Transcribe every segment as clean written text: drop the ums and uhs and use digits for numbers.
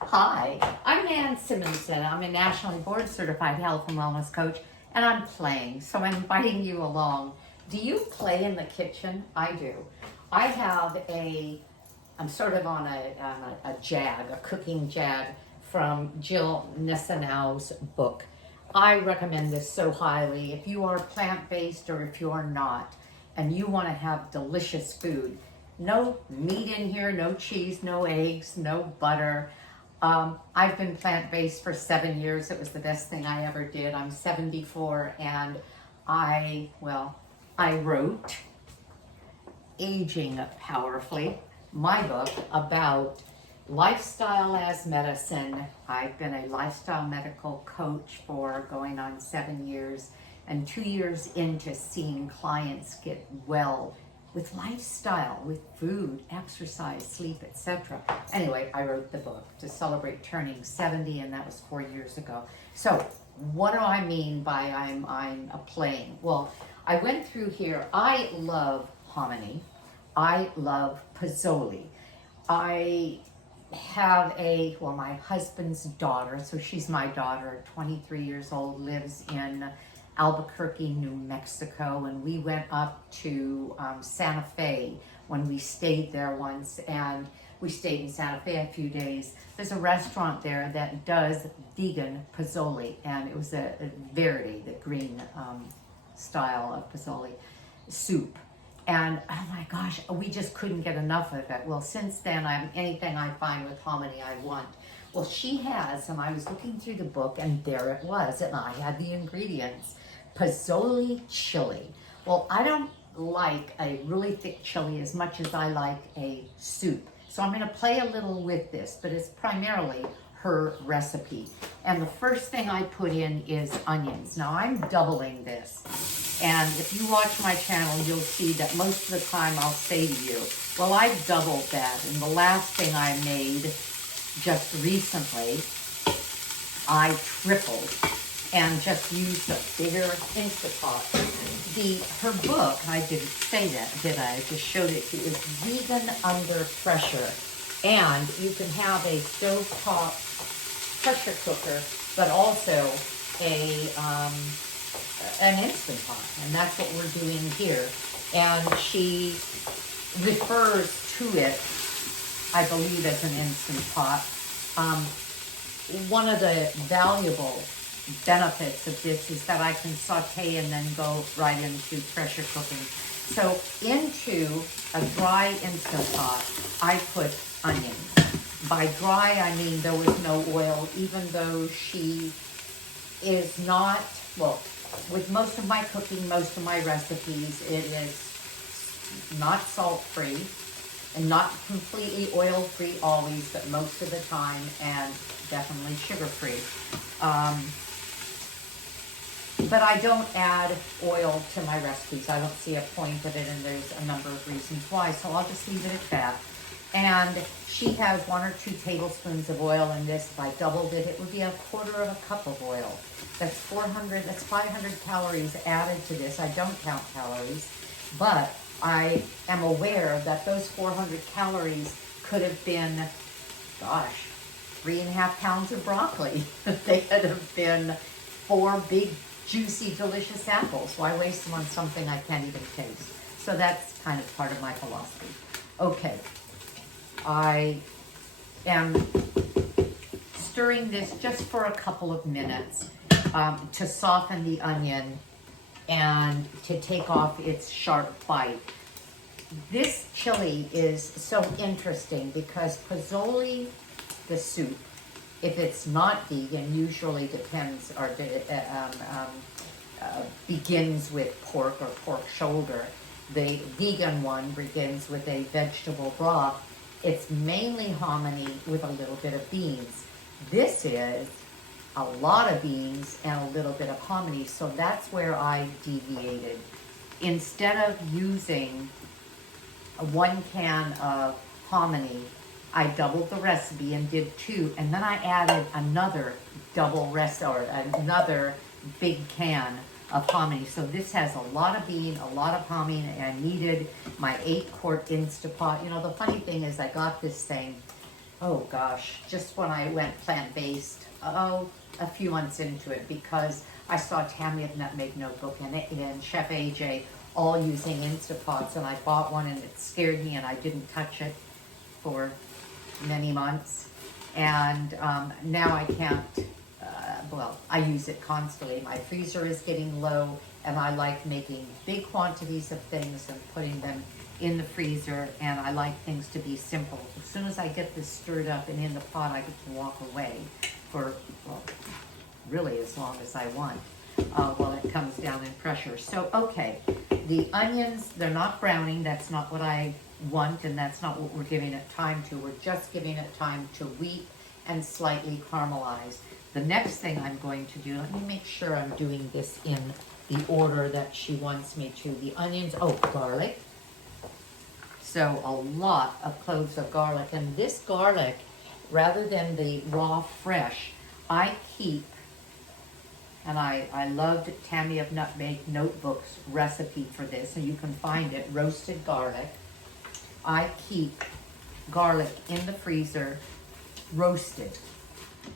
Hi, I'm Nan Simonsen. I'm a nationally board certified health and wellness coach, and I'm playing, so I'm inviting you along. Do you play in the kitchen? I do. I'm sort of on a jag, a cooking jag from Jill Nussinow's book. I recommend this so highly. If you are plant-based or if you are not, and you want to have delicious food, no meat in here, no cheese, no eggs, no butter. I've been plant-based for 7 years. It was the best thing I ever did. I'm 74 and I wrote Aging Powerfully, my book about lifestyle as medicine. I've been a lifestyle medical coach for going on 7 years and 2 years into seeing clients get well with lifestyle, with food, exercise, sleep, etc. Anyway, I wrote the book to celebrate turning 70, and that was 4 years ago. So what do I mean by I'm playing? Well, I went through here. I love hominy. I love Posole. I have my husband's daughter, so she's my daughter, 23 years old, lives in Albuquerque, New Mexico, and we went up to Santa Fe when we stayed there once, and we stayed in Santa Fe a few days. There's a restaurant there that does vegan Posole, and it was a verde, the green style of Posole soup. And oh my gosh, we just couldn't get enough of it. Well, since then, anything I find with hominy, I want. Well, she has, and I was looking through the book, and there it was, and I had the ingredients. Posole chili. Well, I don't like a really thick chili as much as I like a soup. So I'm going to play a little with this, but it's primarily her recipe. And the first thing I put in is onions. Now I'm doubling this. And if you watch my channel, you'll see that most of the time I'll say to you, well, I've doubled that. And the last thing I made just recently, I tripled and just used a bigger Instapot. Her book, I didn't say that, did I? I just showed it to you, is Vegan Under Pressure. And you can have a stovetop pressure cooker, but also an Instant Pot, and that's what we're doing here. And she refers to it, I believe, as an Instant Pot. One of the valuable benefits of this is that I can saute and then go right into pressure cooking. So into a dry Instant Pot, I put onions. By dry, I mean there was no oil, even though she is not, well, with most of my cooking, most of my recipes, it is not salt-free and not completely oil-free always, but most of the time, and definitely sugar-free. But I don't add oil to my recipes. I don't see a point of it, and there's a number of reasons why, so I'll just leave it at that. And she has 1 or 2 tablespoons of oil in this. If I doubled it, it would be 1/4 of a cup of oil. That's 500 calories added to this. I don't count calories, but I am aware that those 400 calories could have been, gosh, 3.5 pounds of broccoli. They could have been 4 big, juicy, delicious apples. Why waste them on something I can't even taste? So that's kind of part of my philosophy. Okay. I am stirring this just for a couple of minutes to soften the onion and to take off its sharp bite. This chili is so interesting because Posole, the soup, if it's not vegan, usually depends or begins with pork or pork shoulder. The vegan one begins with a vegetable broth. It's mainly hominy with a little bit of beans. This is a lot of beans and a little bit of hominy, so that's where I deviated. Instead of using 1 can of hominy, I doubled the recipe and did 2, and then I added another another big can of hominy. So this has a lot of bean, a lot of hominy, and I needed my 8-quart Instapot. You know, the funny thing is I got this thing oh gosh, just when I went plant-based, oh, a few months into it, because I saw Tammy of Nutmeg Notebook and Chef AJ all using Instapots, and I bought one and it scared me and I didn't touch it for many months. And now I can't, well, I use it constantly. My freezer is getting low, and I like making big quantities of things and putting them in the freezer, and I like things to be simple. As soon as I get this stirred up and in the pot, I get to walk away for, well, really as long as I want while it comes down in pressure. So, okay, the onions, they're not browning. That's not what I want, and that's not what we're giving it time to. We're just giving it time to weep and slightly caramelize. The next thing I'm going to do, let me make sure I'm doing this in the order that she wants me to. The onions, oh, garlic. So a lot of cloves of garlic. And this garlic, rather than the raw fresh, I keep, and I loved Tammy of Nutmeg Notebook's recipe for this, and you can find it, roasted garlic. I keep garlic in the freezer, roasted.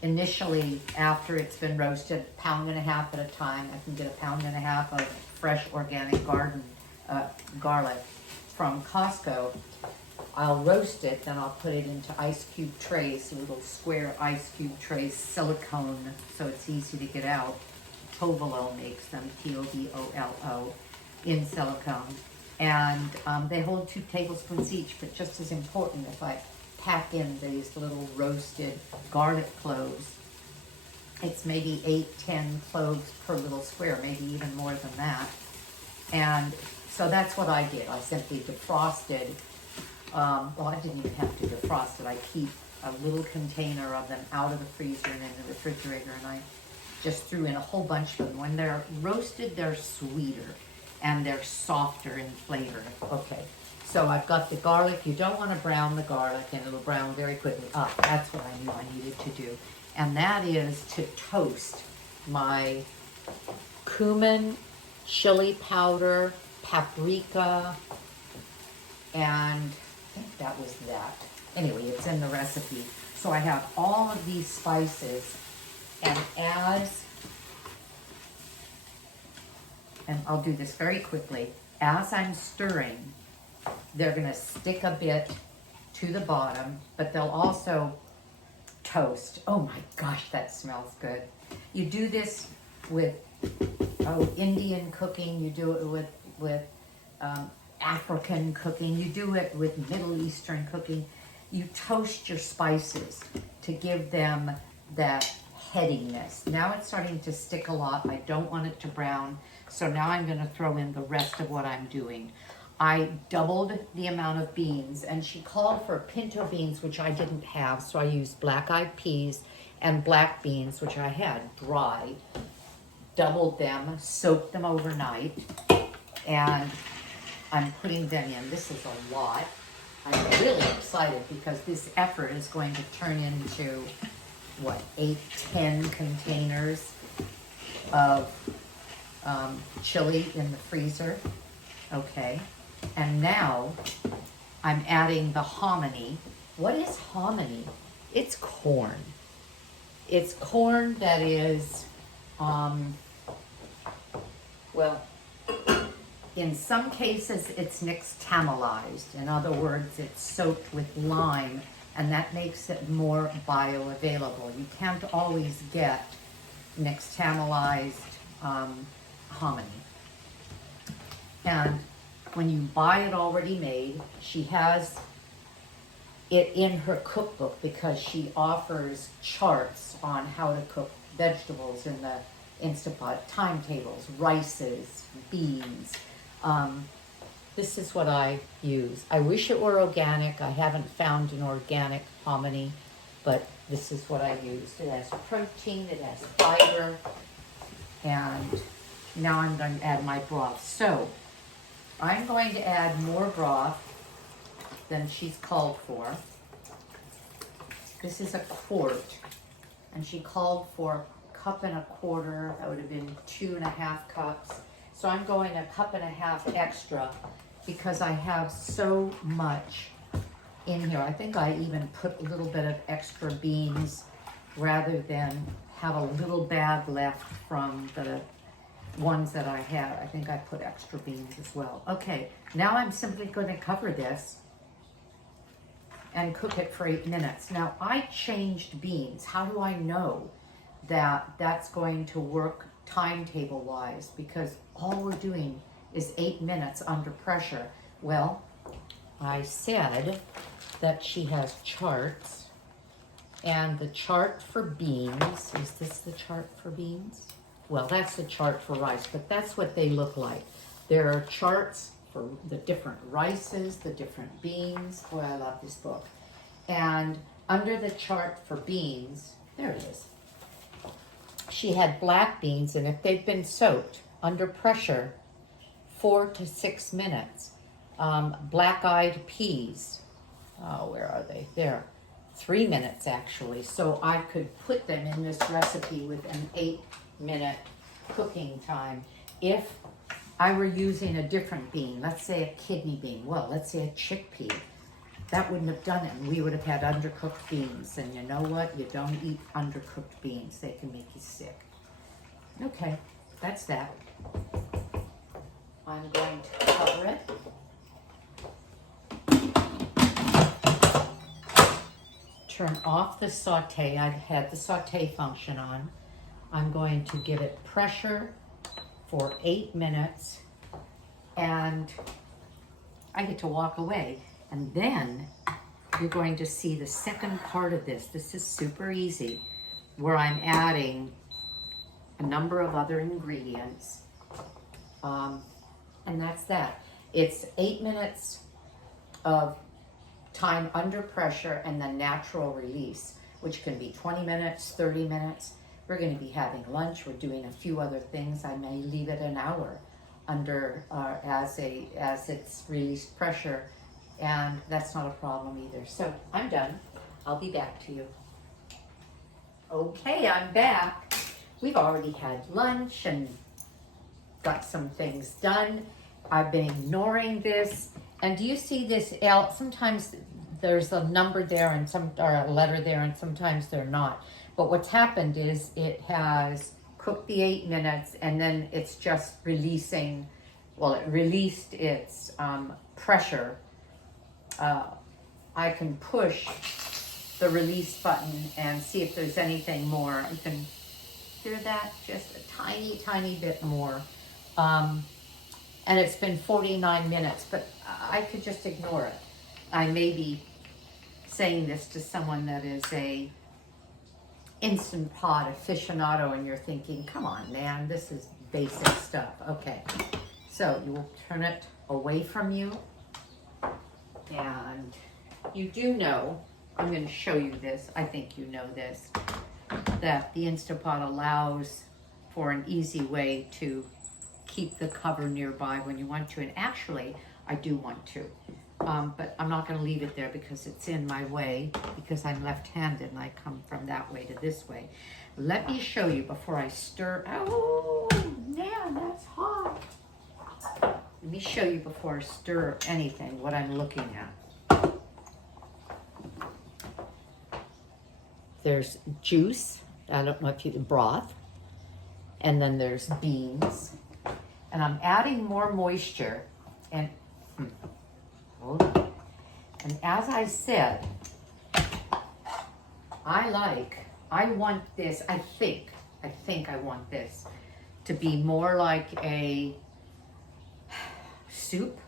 Initially, after it's been roasted, 1.5 pounds at a time. I can get 1.5 pounds of fresh organic garden garlic from Costco. I'll roast it, then I'll put it into ice cube trays, little square ice cube trays, silicone, so it's easy to get out. Posole makes them, T-O-V-O-L-O, in silicone. And they hold 2 tablespoons each, but just as important, if I pack in these little roasted garlic cloves, it's maybe 8-10 cloves per little square, maybe even more than that. And so that's what I did. I simply defrosted. Well, I didn't even have to defrost it. I keep a little container of them out of the freezer and in the refrigerator, and I just threw in a whole bunch of them. When they're roasted, they're sweeter and they're softer in flavor. Okay, so I've got the garlic. You don't want to brown the garlic, and it'll brown very quickly. Ah, that's what I knew I needed to do. And that is to toast my cumin, chili powder, paprika, and I think that was that. Anyway, it's in the recipe. So I have all of these spices, and I'll do this very quickly, as I'm stirring, they're gonna stick a bit to the bottom, but they'll also toast. Oh my gosh, that smells good. You do this with Indian cooking, you do it with African cooking, you do it with Middle Eastern cooking. You toast your spices to give them that headiness. Now it's starting to stick a lot. I don't want it to brown, so now I'm going to throw in the rest of what I'm doing. I doubled the amount of beans, and she called for pinto beans, which I didn't have, so I used black-eyed peas and black beans, which I had dry. Doubled them, soaked them overnight, and I'm putting them in. This is a lot. I'm really excited because this effort is going to turn into, what, 8-10 containers of chili in the freezer. Okay. And now I'm adding the hominy. What is hominy? It's corn. It's corn that is, well, in some cases it's nixtamalized. In other words, it's soaked with lime, and that makes it more bioavailable. You can't always get nixtamalized hominy. And when you buy it already made, she has it in her cookbook because she offers charts on how to cook vegetables in the Instapot, timetables, rices, beans. This is what I use. I wish it were organic. I haven't found an organic hominy, but this is what I use. It has protein, it has fiber, and now I'm going to add my broth. So I'm going to add more broth than she's called for. This is a quart, and she called for 1.25 cups. That would have been 2.5 cups. So I'm going 1.5 cups extra because I have so much in here. I think I even put a little bit of extra beans rather than have a little bag left from the ones that I had. I think I put extra beans as well. Okay, now I'm simply going to cover this and cook it for 8 minutes. Now I changed beans. How do I know that that's going to work timetable wise? Because all we're doing is 8 minutes under pressure. Well, I said that she has charts, and the chart for beans, is this the chart for beans? Well, that's the chart for rice, but that's what they look like. There are charts for the different rices, the different beans. Boy, I love this book. And under the chart for beans, there it is. She had black beans, and if they've been soaked under pressure 4 to 6 minutes, black-eyed peas, oh, where are they? There, 3 minutes actually. So I could put them in this recipe with an 8-minute cooking time. If I were using a different bean, let's say a kidney bean, well, let's say a chickpea, that wouldn't have done it, and we would have had undercooked beans. And you know what? You don't eat undercooked beans. They can make you sick. Okay, that's that. I'm going to cover it. Turn off the saute. I've had the saute function on. I'm going to give it pressure for 8 minutes, and I get to walk away. And then you're going to see the second part of this. This is super easy, where I'm adding a number of other ingredients. And that's that. It's 8 minutes of time under pressure and then natural release, which can be 20 minutes, 30 minutes. We're going to be having lunch. We're doing a few other things. I may leave it an hour under as it's released pressure, and that's not a problem either. So I'm done. I'll be back to you. Okay, I'm back. We've already had lunch and got some things done. I've been ignoring this. And do you see this L? Sometimes there's a number there and or a letter there, and sometimes they're not. But what's happened is it has cooked the 8 minutes, and then it's just releasing. Well, it released its pressure. I can push the release button and see if there's anything more. You can hear that, just a tiny, tiny bit more. And it's been 49 minutes, but I could just ignore it. I may be saying this to someone that is a Instant Pot aficionado, and you're thinking, come on, man, this is basic stuff. Okay, so you will turn it away from you. And you do know, I'm going to show you this, I think you know this, that the Instant Pot allows for an easy way to keep the cover nearby when you want to. And actually, I do want to. But I'm not going to leave it there because it's in my way, because I'm left-handed and I come from that way to this way. Let me show you before I stir. Oh, man, that's hot. Let me show you before I stir anything what I'm looking at. There's juice. I don't know if you broth. And then there's beans. And I'm adding more moisture. And hold on. And as I said, I want this, I think I want this to be more like a soup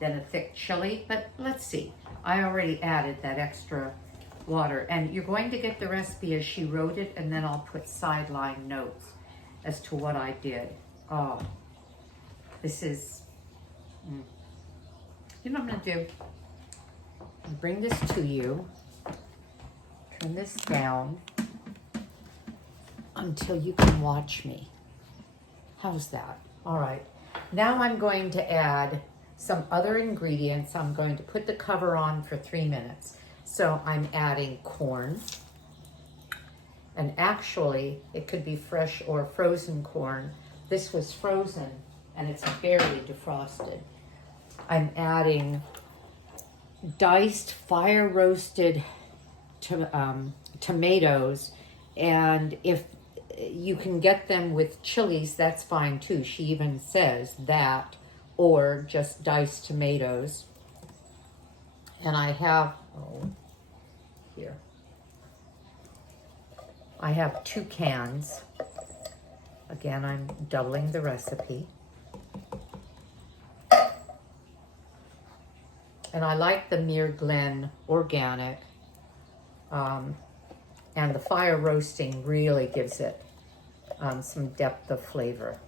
than a thick chili, but let's see. I already added that extra water, and you're going to get the recipe as she wrote it, and then I'll put sideline notes as to what I did. Oh, this is, you know what I'm gonna do? I'll bring this to you, turn this down until you can watch me. How's that? All right, now I'm going to add some other ingredients. I'm going to put the cover on for 3 minutes. So I'm adding corn, and actually it could be fresh or frozen corn. This was frozen and it's barely defrosted. I'm adding diced fire roasted tomatoes, and if you can get them with chilies, that's fine too. She even says that, or just diced tomatoes. And I have, here. I have 2 cans. Again, I'm doubling the recipe. And I like the Mere Glen organic. And the fire roasting really gives it some depth of flavor.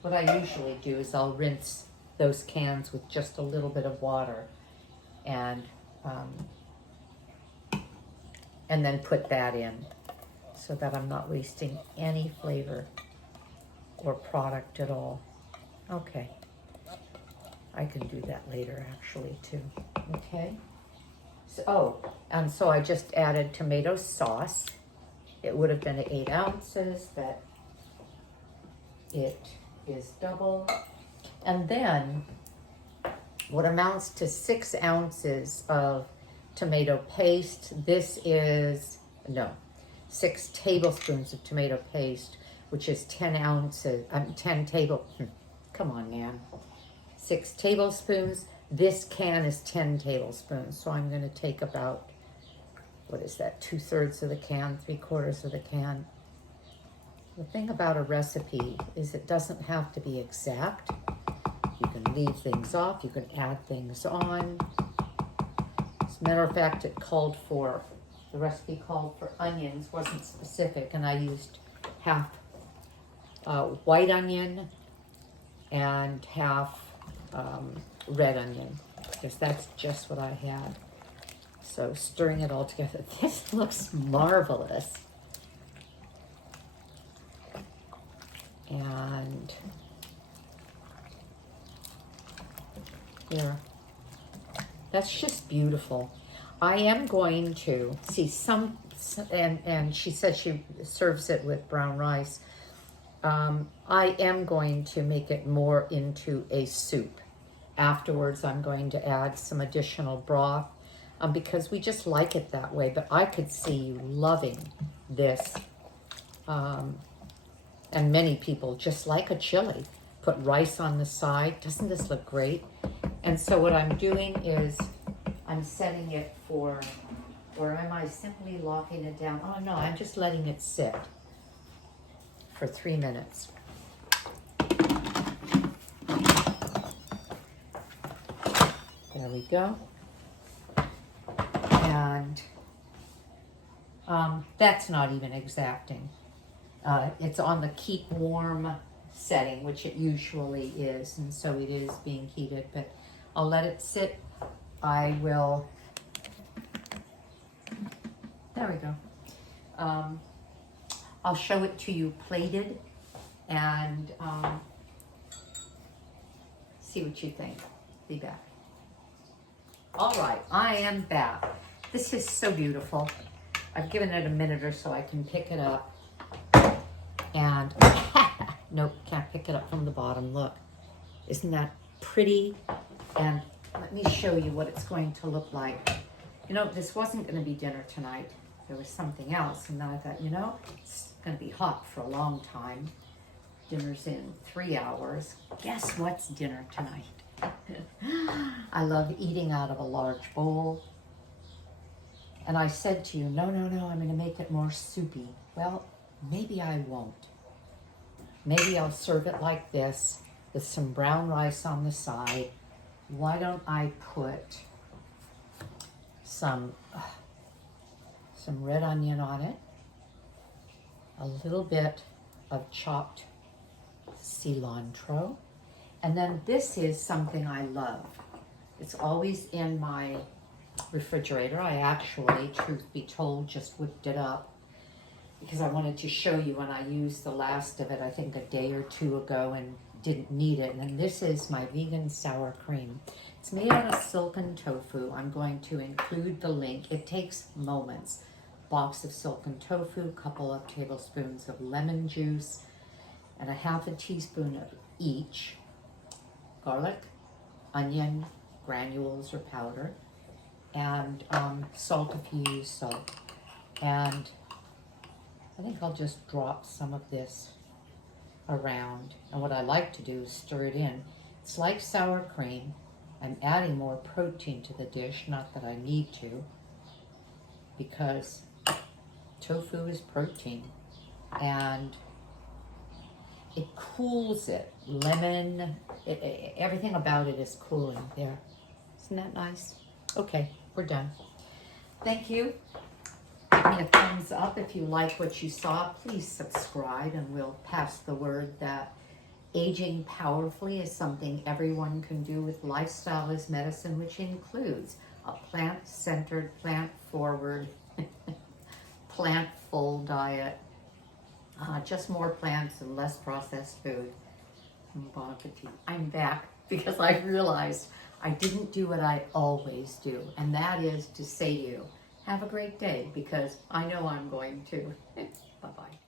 What I usually do is I'll rinse those cans with just a little bit of water and then put that in so that I'm not wasting any flavor or product at all. Okay, I can do that later actually too. Okay, so, and so I just added tomato sauce. It would have been 8 ounces, but it is double. And then what amounts to 6 ounces of tomato paste. This is, 6 tablespoons of tomato paste, which is 10 ounces, 6 tablespoons. This can is 10 tablespoons. So I'm gonna take about, what is that, 2/3 of the can, 3/4 of the can. The thing about a recipe is it doesn't have to be exact. You can leave things off, you can add things on. As a matter of fact, the recipe called for onions, wasn't specific, and I used half white onion and half red onion, because that's just what I had. So stirring it all together, this looks marvelous. And here, that's just beautiful. I am going to see and she said she serves it with brown rice. I am going to make it more into a soup. Afterwards, I'm going to add some additional broth because we just like it that way. But I could see you loving this. And many people just like a chili. Put rice on the side. Doesn't this look great? And so what I'm doing is I'm setting it for, or am I simply locking it down? Oh no, I'm just letting it sit for 3 minutes. There we go. And that's not even exacting. It's on the keep warm setting, which it usually is, and so it is being heated, but I'll let it sit. I will, there we go. I'll show it to you plated and see what you think. Be back. All right, I am back. This is so beautiful. I've given it a minute or so I can pick it up. And nope, can't pick it up from the bottom. Look, isn't that pretty? And let me show you what it's going to look like. You know, this wasn't going to be dinner tonight. There was something else. And then I thought, you know, it's going to be hot for a long time. Dinner's in 3 hours. Guess what's dinner tonight? I love eating out of a large bowl. And I said to you, no, I'm going to make it more soupy. Well, maybe I won't. Maybe I'll serve it like this with some brown rice on the side. Why don't I put some red onion on it, a little bit of chopped cilantro, and then this is something I love. It's always in my refrigerator. I actually, truth be told, just whipped it up because I wanted to show you when I used the last of it, I think a day or two ago, and didn't need it. And then this is my vegan sour cream. It's made out of silken tofu. I'm going to include the link. It takes moments. box of silken tofu, couple of tablespoons of lemon juice, and a half a teaspoon of each garlic, onion, granules or powder, and salt if you use salt. And I think I'll just drop some of this around. And what I like to do is stir it in. It's like sour cream. I'm adding more protein to the dish, not that I need to, because tofu is protein. And it cools it. Lemon, everything about it is cooling there. Isn't that nice? Okay, we're done. Thank you. Give me a thumbs up if you like what you saw. Please subscribe, and we'll pass the word that aging powerfully is something everyone can do with Lifestyle is Medicine, which includes a plant-centered, plant-forward, plant-full diet. Just more plants and less processed food. Bon appetit. I'm back because I realized I didn't do what I always do, and that is to say to you, have a great day, because I know I'm going to. Bye-bye.